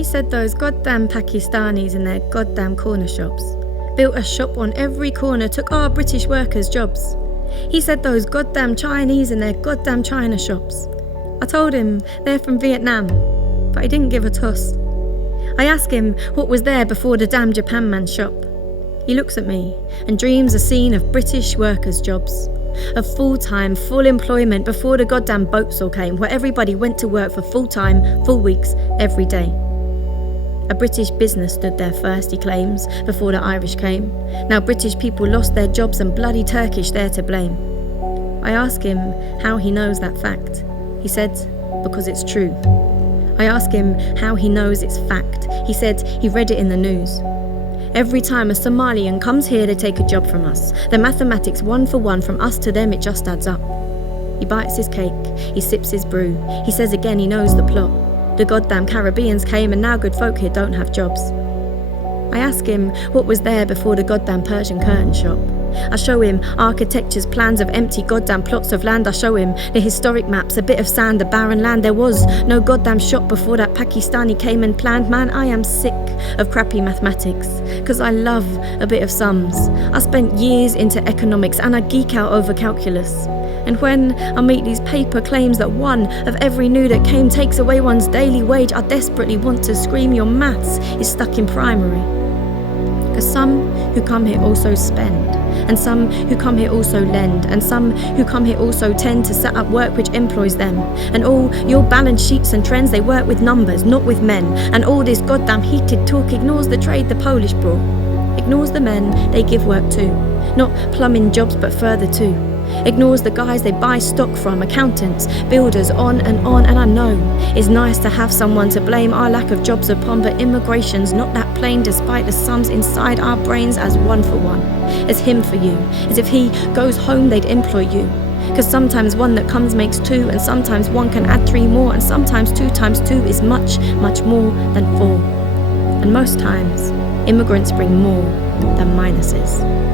He said those goddamn Pakistanis in their goddamn corner shops built a shop on every corner, took our British workers' jobs. He said those goddamn Chinese in their goddamn China shops. I told him they're from Vietnam, but he didn't give a toss. I asked him what was there before the damn Japan man's shop. He looks at me and dreams a scene of British workers' jobs, of full-time, full employment before the goddamn boats all came, where everybody went to work for full-time, full weeks, every day. A British business stood there first, he claims, before the Irish came. Now British people lost their jobs and bloody Turkish they're to blame. I ask him how he knows that fact. He said, because it's true. I ask him how he knows it's fact. He said he read it in the news. Every time a Somalian comes here, they take a job from us. The mathematics 1 for 1, from us to them, it just adds up. He bites his cake, he sips his brew. He says again he knows the plot. The goddamn Caribbeans came and now good folk here don't have jobs. I ask him what was there before the goddamn Persian curtain shop. I show him architecture's plans of empty goddamn plots of land. I show him the historic maps, a bit of sand, a barren land. There was no goddamn shop before that Pakistani came and planned. Man, I am sick of crappy mathematics, cause I love a bit of sums. I spent years into economics and I geek out over calculus. And when I meet these paper claims that one of every new that came takes away one's daily wage, I desperately want to scream your maths is stuck in primary. Cause some who come here also spend, and some who come here also lend, and some who come here also tend to set up work which employs them. And all your balance sheets and trends, they work with numbers, not with men. And all this goddamn heated talk ignores the trade the Polish brought, ignores the men they give work to, not plumbing jobs but further too. Ignores the guys they buy stock from, accountants, builders, on. And I know it's nice to have someone to blame our lack of jobs upon, but immigration's not that plain despite the sums inside our brains as 1 for 1. As him for you, as if he goes home they'd employ you. Cause sometimes 1 that comes makes 2, and sometimes 1 can add 3 more, and sometimes 2 times 2 is much, much more than 4. And most times, immigrants bring more than minuses.